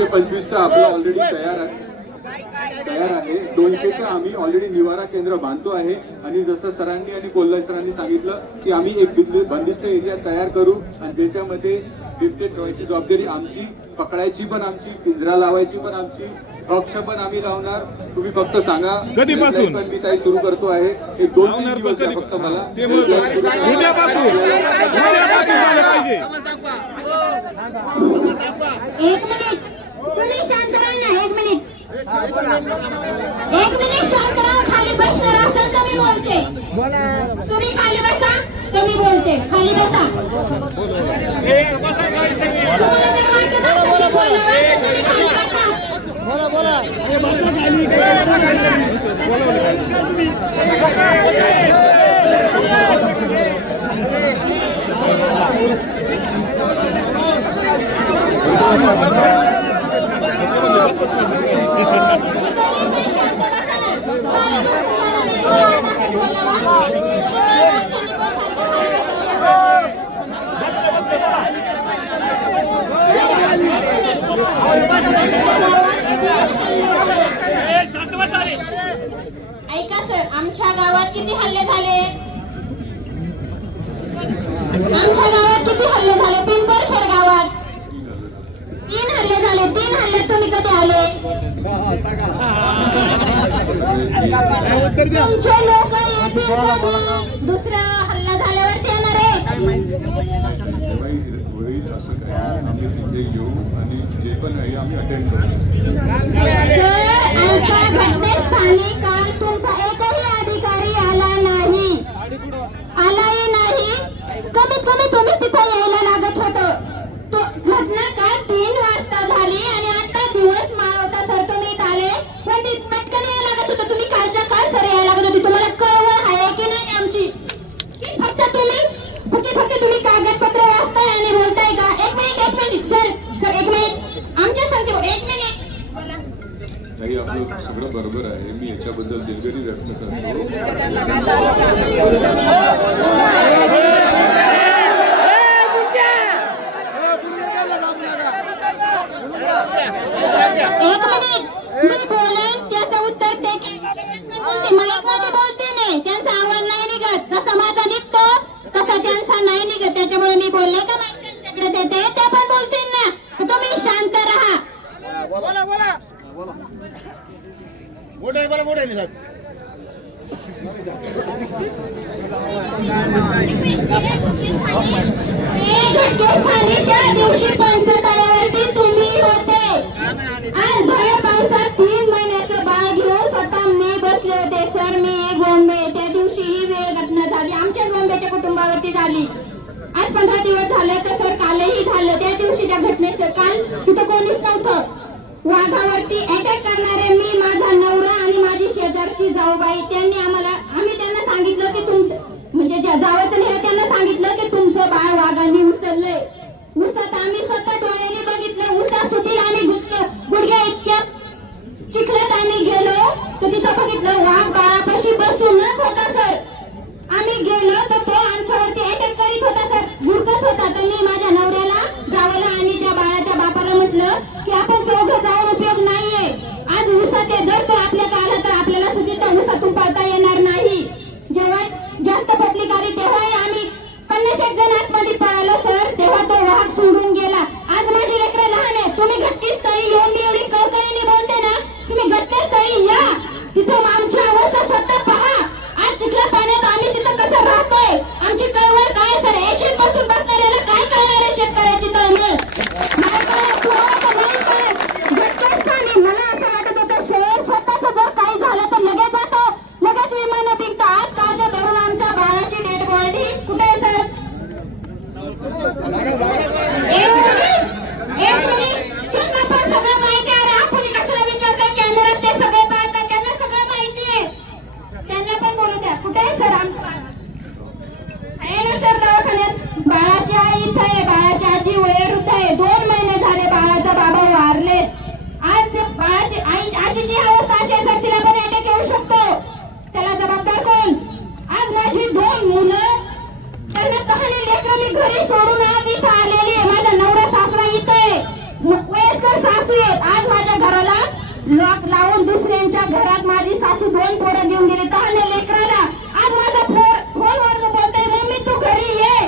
125चा आपला ऑलरेडी तयार आहे 200चं आम्ही ऑलरेडी निवारा केंद्र बांधतो आहे आणि जसं सरांनी आणि कोल्हार सरांनी सांगितलं की आम्ही एक बंदिस्त एरिया तयार करू आणि त्याच्यामध्ये बिबटे ठेवायची जबाबदारी आमची, पकडायची पण आमची, पिंजरा लावायची पण आमची, कक्ष पण आम्ही लावणार. तुम्ही फक्त सांगा कधीपासून मी काही सुरू करतो आहे. एक 2-3 दिवस फक्त मला उद्यापासून शांत राहा. खाली बसणार असेल तर मी बोलते. तुम्ही खाली बसा, तुम्ही बोलते. खाली बसा. बोला. ऐका सर, आमच्या गावात किती हल्ले झाले? पिंपरखेड गावात 3 हल्ले झाले. 3 हल्ले तुम्ही कधी आले? तुमचे लोक येतील कधी? दुसरा हल्ला झाल्यावरती येणार आहे. घटनेस्थानी काल तुमचा एकही अधिकारी आलाही नाही. कमीत कमी तुम्ही तिथे यायला लागत होतं. घटना काल 3 वाजता झाली आणि आता दिवस माळवता सर तुम्ही आले पण पटकन यायला लागत होतं. तुम्ही कालच्या काल सर यायला लागत होती. तुम्हाला कळवळ आहे की नाही आमची? की फक्त तुम्ही कागदपत्र वाचताय आणि बोलताय का? एक मिनिट सर 1 मिनिट आमच्या सांगते. 1 मिनिट नाही, आपलं सगळं बरोबर आहे. मी याच्याबद्दल दिलगिरी व्यक्त करतो. मी बोलेन त्याचं उत्तर ते माईकमध्ये बोलते नाही. त्यांचा आवाज नाही निघत. जसा माझा निघतो तसा त्यांचा नाही निघत. त्याच्यामुळे मी बोलले का माईक त्यांच्याकडे देते ते पण बोलतील ना. तुम्ही शांत राहा. बोला घटनेस्थानी त्या दिवशी पंचतळ्यावरती तुम्ही होते. आज भर पावसात 3 महिन्याचं बाळ घेऊन स्वतः मी बसले होते. सर मी गोंबे त्या दिवशी ही वेळ घटना झाली. आमच्या गोंब्याच्या कुटुंबावरती झाली. आज 15 दिवस झाले तर सर कालही झालं. त्या दिवशी त्या घटनेत काल तिथं कोणीच नव्हतं. वाघावरती अटॅक करणारे मी, माझा नवरा आणि माझी शेजारची जाऊबाई. आम्ही त्यांना सांगितलं की तुमचं म्हणजे ज्या जावचं नाही त्यांना सांगितलं की तुमचं बाळ वाघांनी उचललंय. उसात आम्ही स्वतः डोळ्यांनी बघितलं. उसासुद्धा आम्ही गुडघ्या इतक्या चिखलात आम्ही गेलो तर तिथं बघितलं वाघ बाळापाशी बसूनच होता सर. आम्ही गेलो तर तो आमच्यावरती अटॅक करीत होता सर. भुरकत होता. तर मी माझ्या नवऱ्याला जावला आणि त्या बाळाच्या बापाला म्हटलं की आपण दोघं जाऊन उपयोग नाहीये. आज उसात जर तो आपल्याला आला तर आपल्याला सुद्धा उसातून पळता येणार नाही. जेव्हा जास्त पब्लिक आली तेव्हाही आम्ही 50 जण आतमध्ये पळालो सर. तेव्हा तो वाघ सोडून गेला. आज माझी लेकरं लहान आहे. तुम्ही घटनेस्थळी येऊन मी एवढी कळकळीने बोलते ना. तुम्ही घटनेस्थळी या. तिथं आमची अवस्था स्वतः पहा. आज चिखला पाण्यात आम्ही तिथं कसं राहतोय. आमची कळवळ काय सर? एशियन पासून बसणाऱ्याला काय कळणार आहे शेतकऱ्याची तळमळ? घटनेस्थानी मला असं वाटत होतं सर स्वतःच जर काही झालं तर लगेच जातो. लगेच विमानं पिकतं. आज कालच्या धरून आमच्या बाळाची डेड बॉडी कुठे आहे सर? सगळं माहिती आहे. आपण कशाला विचार कर? कॅमेरात ते सगळे पाहतात. त्यांना सगळं माहिती आहे. त्यांना पण बोलू द्या. कुठे आहे सर आमचं बाळ? आहे ना सर दवाखान्यात? बाळाची आई इथं आहे. बाळाची आजी वयोवृद्ध आहे. 2 महिने झाले बाळाचा बाबा वारलेत. आज बाळाची आजीची अवस्था अशी आहे सर तिला पण अटॅक येऊ शकतो. त्याला जबाबदार कोण? आज माझी 2 मुलं त्यांना कहाणी लेकरं मी घरी सोडून आज इथं आलेली आहे. माझा नवरा सासरा इथं आहे. वयस्कर सासू आहेत. आज माझ्या घराला लॉक लावून दुसऱ्यांच्या घरात माझी सासू 2 पोरं घेऊन गेली 10 लेकराला. आज माझा फोनवर बोलतोय मम्मी तू घरी ये.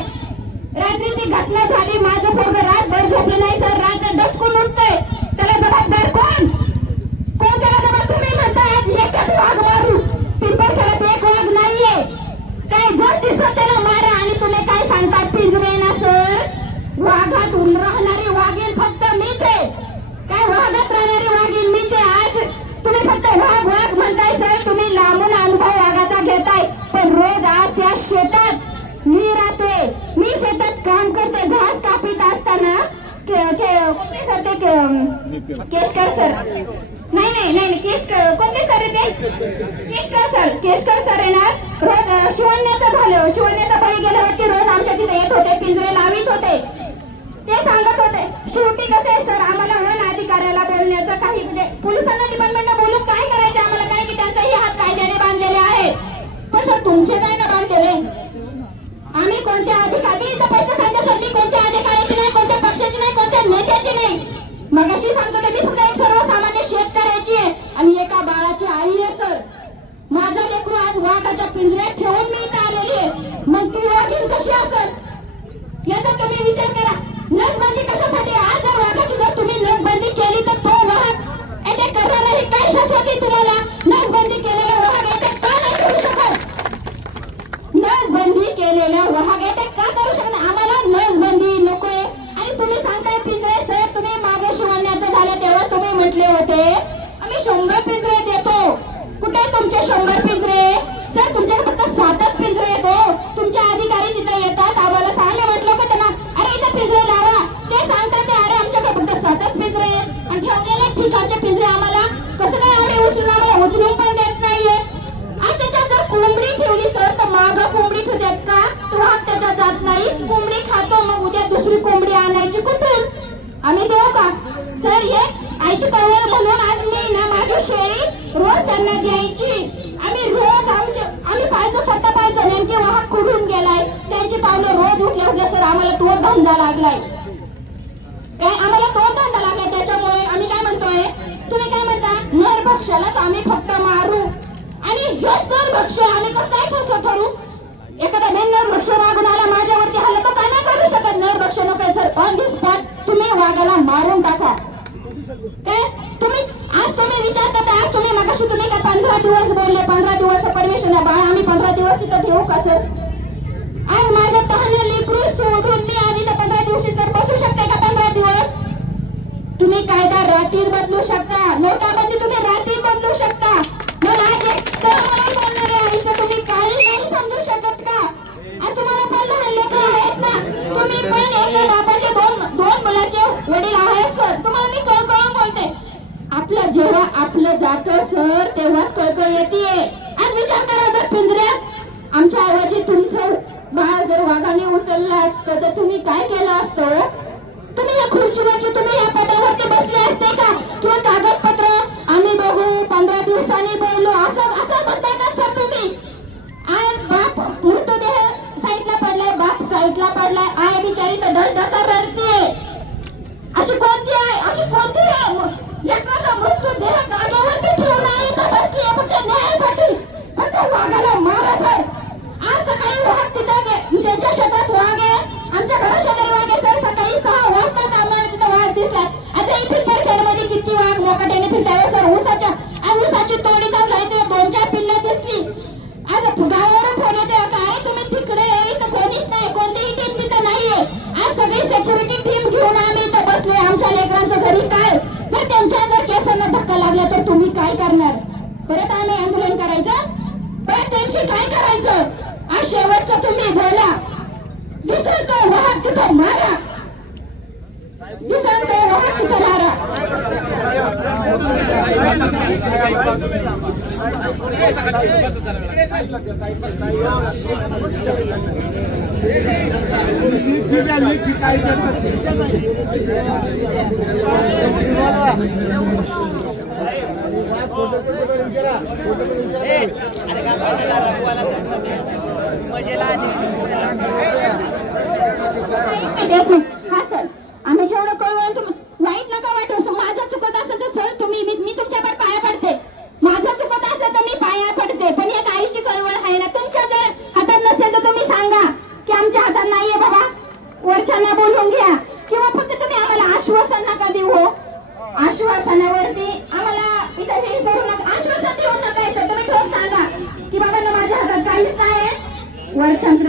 रात्री ती घटना झाली. माझं पोरग रातभर झोपलं नाही सर. रात्र डसकून उठतंय. त्याला जबाबदार कोण? त्याला जबाबदार तुम्ही म्हणता. आज एकच वाघ मारू. पिंपळखेड्यात एक वाघ नाहीये. काय जो दिसत त्याला मारा. आणि तुम्ही काय सांगतात पिंजरे ना सर. वाघात राहणारी वाघीण फक्त मीच आहे. काय वाघात राहणारी वाघीण मीच आहे. आज तुम्ही फक्त वाघ वाघ म्हणताय सर. तुम्ही लांबून अनुभव वाघाचा घेताय. पण रोज आज त्या शेतात मी राहते. मी शेतात काम करते. घास कापीत असताना कोणते सर ते केशकर सर नाही कोणते सर ते केशकर सर येणार. रोज शिवण्याचं झालं. शिवण्याचं बळी गेल्यावरती रोज आमच्या तिथे येत होते. पिंजरे लावित होते. ते सांगत होते शेवटी कसं आहे सर आम्हाला वन अधिकाऱ्याला बोलण्याचं काही म्हणजे पोलिसांना डिपार्टमेंटला बोलून काय करायचे आम्हाला काय की त्यांचाही हात कायद्याने बांधलेले आहेत. पण सर तुमचे काय ना बांधलेले. आम्ही कोणत्या अधिकारी मी कोणत्या अधिकाऱ्याची नाही कोणत्या पक्षाची नाही कोणत्या नेत्याची नाही. मगाशी सांगतो मी फक्त एक सर्वसामान्य शेतकऱ्याची आहे आणि एका बाळाची आई आहे सर. माझं लेकरू आज वाघाच्या पिंजऱ्यात ठेवून मी इथं आलेली आहे. मग ती वाघीण कशी असेल याचा तुम्ही विचार करा. नसबंदी कशासाठी. आज जर वाघाची जर तुम्ही नसबंदी केली तर तो वाघ अटॅक करणार नाही. काय शाश्वती तुम्हाला. नसबंदी केलेला वाघ अटॅक का नाही करू शकत. नसबंदी केलेला वाघ अटॅक का करू शकत. आम्हाला नसबंदी नकोय. आणि तुम्ही सांगताय पिंजरे सर तुम्ही मागे शिवण्याचं झालं तेव्हा तुम्ही म्हटले होते आम्ही 100 पिंजरे देतो. कुठे तुमचे 100 पिंजरे सर. तुमच्याकडे फक्त 7च पिंजरे येतो. तुमचे अधिकारी तिथे येतात. आम्हाला सांगा म्हटलं का त्यांना अरे इथे पिंजरे लावा. ते सांगतात ते अरे आमच्याकडे फक्त 7च पिंजरे आणि ठेवलेले ठिकाणचे पिंजरे आम्हाला कसं काय आम्ही आम्हाला उचलून पण देत नाहीये. आणि त्याच्यात जर कोंबडी ठेवली सर तर मागं कोंबडी ठेवतात का. तो वाघ त्याच्यात जात नाही. कोंबडी खातो मग उद्या दुसरी कोंबडी आणायची कुठून. आम्ही देऊ का सर. हे आईची कवळ म्हणून आज मी ना माझी शेळी रोज त्यांना द्यायची. आम्ही रोज आम्ही पाहायचो स्वतः पाहायचो नेमके वाहक कुठून गेलाय. त्यांची पावलं रोज उठल्या सर आम्हाला तो धंदा लागलाय. काय आम्हाला तो धंदा लागलाय. त्याच्यामुळे आम्ही काय म्हणतोय तुम्ही काय म्हणता नरभक्षालाच आम्ही फक्त मारू. आणि हेच नरभक्ष आम्ही कसं काय कसं ठरू. एखादा नरभक्ष मागून आला माझ्यावरती हल्ला तर काय नाही करू शकत. नरभक्ष नको सर. ऑन दी स्पॉट तुम्ही वाघाला मारून टाका. काय तुम्ही आज तुम्ही विचार करता. आज तुम्ही मगाशी तुम्ही काय 15 दिवस बोलले. 15 दिवस परमिशन आहे बाळ. आम्ही 15 दिवस तिथं ठेवू का सर. आज माझं तहान लेकरू सोडून मी आधी तर 15 दिवशी तर बसू शकते का. 15 दिवस तुम्ही कायदा रात्री बदलू शकता. नोटाबंदी तुम्ही रात्री बदलू शकता. मग आज एक बोलणारे आईचं तुम्ही काही नाही समजू शकत का. आज तुम्हाला पण लहान लेकरं आहेत ना. तुम्ही पण एका बापाचे दोन मुलाचे वडील आहेत सर. तुम्हाला मी कळकळून बोलते. आपलं जेव्हा आपलं जातं सर तेव्हाच कळकळ येते. आज विचार करा जर पिंजऱ्यात आमच्या ऐवजी तुमचं बाळ जर वाघाने उचललं असतं तर तुम्ही काय केलं असतं. तुम्ही या खुर्चीवरची तुम्ही या पदावरती बसले असते का. किंवा कागदपत्र आम्ही बघू 15 दिवसांनी बोललो असं म्हणताय का सर तुम्ही. आज बाप मृतदेह साईडला पडलाय. बाप साईडला पडलाय. आय बिचारी तर दर रडतीये. अशी कोणती आहे लेकराचा मृत्यूदेह जागेवरती ठेवून आहे का बसली फक्त न्यायासाठी. फक्त वाघाला मारत आहे. आज सकाळी वाघ तिथं त्यांच्या शेतात वाघ आहे. आमच्या घरा शेजारी वाघ आहे सर. सकाळी 6 वाजता आम्हाला तिथं वाघ दिसला. आता ही पिंपळखेडमध्ये किती वाघ मोकाट्याने फिरताय सर. ऊसाची तोडी जाऊन जायचे 2-4 पिल्लं दिसली. आज गावावरून फोन येते काय तुम्ही तिकडे इथं कोणीच नाही. कोणतीही टीम तिथं नाहीये. आज सगळी सेक्युरिटी टीम घेऊन आम्ही इथं बसले. आमच्या लेकरांच्या घरी काय तर त्यांच्या जर केसांना धक्का लागला तर तुम्ही काय करणार. परत आम्ही आंदोलन करायचं. परत त्यांची काय करायचं. आज शेवटचं तुम्ही बोला. दुसरं तो वाहक तिथं मारा. दुसरं तो वाहक तिथं मारा. हा सर आम्ही जेवढं कळवलं वाईट नका वाटू.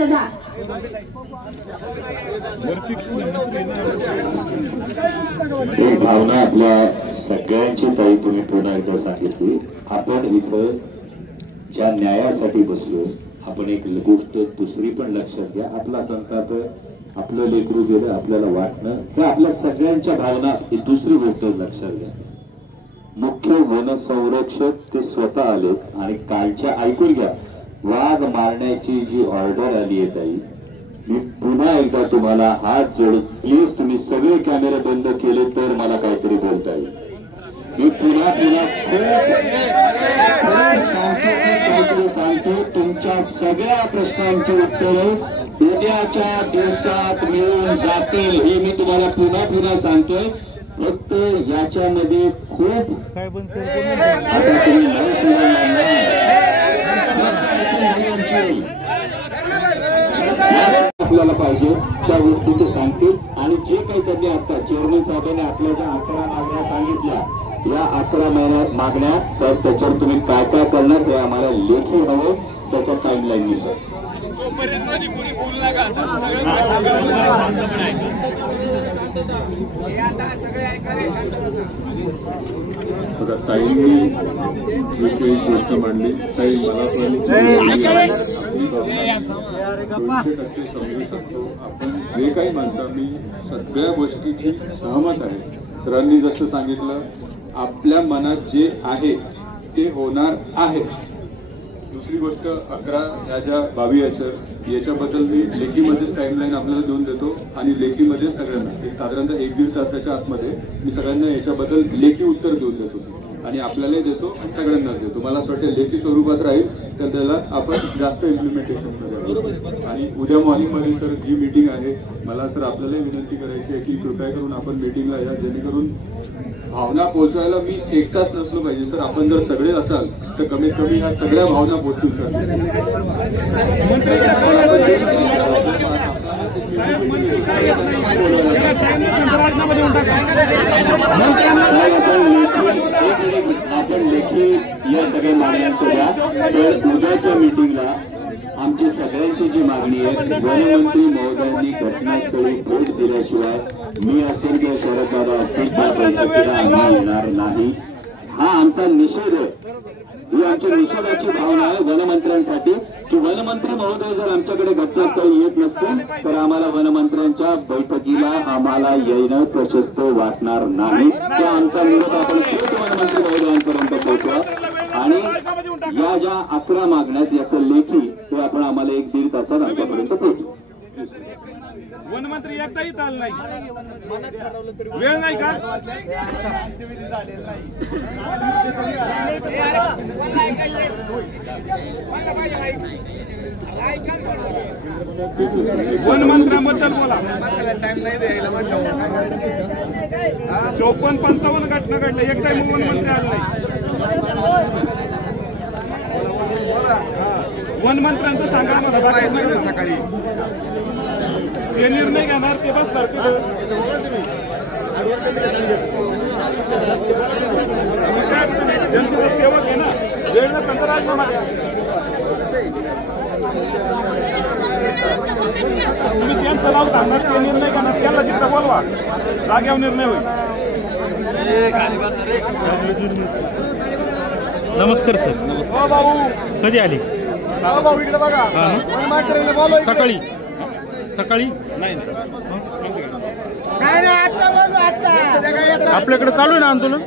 स्पर्धा. ही भावना आपल्या सगळ्यांची ताई तुम्ही पुन्हा एकदा सांगितली. आपण इथं ज्या न्यायासाठी बसलो, आपण एक गोष्ट दुसरी पण लक्षात घ्या. आपला संताप, आपलं लेकरू गेलं, आपल्याला वाटणं, हे आपल्या सगळ्यांच्या भावना. ही दुसरी गोष्ट लक्षात घ्या. मुख्य वनसंरक्षक ते स्वतः आलेत आणि कालच्या ऐकून घ्या, वाघ मारण्याची जी ऑर्डर आली आहे ताई, मी पुन्हा एकदा तुम्हाला हात जोडून प्लीज तुम्ही सगळे कॅमेरे बंद केले तर मला काहीतरी बोलता येईल. मी पुन्हा सांगतो, तुमच्या सगळ्या प्रश्नांची उत्तरे उद्याच्या दिवसात मिळून जातील, हे मी तुम्हाला पुन्हा सांगतोय. फक्त याच्यामध्ये खूप आपल्याला पाहिजे त्या गोष्टी ते सांगतील. आणि जे काही त्यांनी आता चेअरमन साहेबांनी आपल्या ज्या 11 मागण्या सांगितल्या, या 11 मागण्या सर त्याच्यावर तुम्ही काय काय करणार हे आम्हाला लेखी हवं, त्याच्या टाइमलाईन नुसार. ताईंनी विषयी गोष्ट मांडली. ताई मला आपण जे काही म्हणता मी सगळ्या गोष्टीची सहमत आहे. सरांनी जसं सांगितलं, आपल्या मनात जे आहे ते होणार आहे. दुसरी गोष्ट 11 ह्या ज्या बाबी आहे सर, याच्याबद्दल मी लेखीमध्येच टाइमलाईन आपल्याला देऊन देतो आणि लेखीमध्ये सगळ्यांना एक साधारणतः 1-1.5 तासाच्या आतमध्ये मी सगळ्यांना याच्याबद्दल लेखी उत्तर देऊन देतो आणि आपल्यालाही देतो आणि सगळ्यांनाच देतो. मला असं वाटतं लेखी स्वरूपात राहील तर त्याला आपण जास्त इम्प्लिमेंटेशन करूया. आणि उद्या मॉर्निंगमध्ये सर जी मीटिंग आहे, मला सर आपल्यालाही विनंती करायची आहे की कृपया करून आपण मीटिंगला या, जेणेकरून भावना पोहोचवायला मी एकटाच नसलो पाहिजे सर. आपण जर सगळे असाल तर कमीत कमी ह्या सगळ्या भावना पोहोचू शकतात. आपण लेखी या सगळ्या मागण्यांचं द्या. तर उद्याच्या मीटिंगला आमची सगळ्यांची जी मागणी आहे, वनमंत्री महोदयांनी घटनास्थळी भेट दिल्याशिवाय मी असेल किंवा शरददादा असतील त्या बैठकीला आम्ही येणार नाही. हा आमचा निषेध आहे. ही आमची निषेधाची भावना आहे वनमंत्र्यांसाठी की वनमंत्री महोदय जर आमच्याकडे घटनास्थळी येत नसतील तर आम्हाला वनमंत्र्यांच्या बैठकीला आम्हाला येणं प्रशस्त वाटणार नाही. तो आमचा निरोप आपण थेट वनमंत्री महोदयांपर्यंत पोहोचवा आणि या ज्या 11 मागण्यात याचं लेखी ते आपण आम्हाला 1-1.5 तासात आमच्यापर्यंत पोहोचू. वनमंत्री एकदाही आला नाही, वेळ नाही का? वनमंत्र्यांबद्दल बोला. 54-55 घटना घडल्या, एकदाही वनमंत्री आले नाही. वनमंत्र्यांचं सांगा मला. सकाळी ते निर्णय घेणार, ते बसणार जनतेचा सेवक आहे ना, वेळला संत राजनामा द्या. तुम्ही त्यांचं नाव सांगणार, ते निर्णय घेणार, त्याला जिथं बोलवा, जाग्यावर निर्णय होईल. नमस्कार सर. हो भाऊ, कधी आली? भाऊ इकडे बघा. सकाळी सकाळी नाही. आपल्याकडे चालू आहे ना आंदोलन.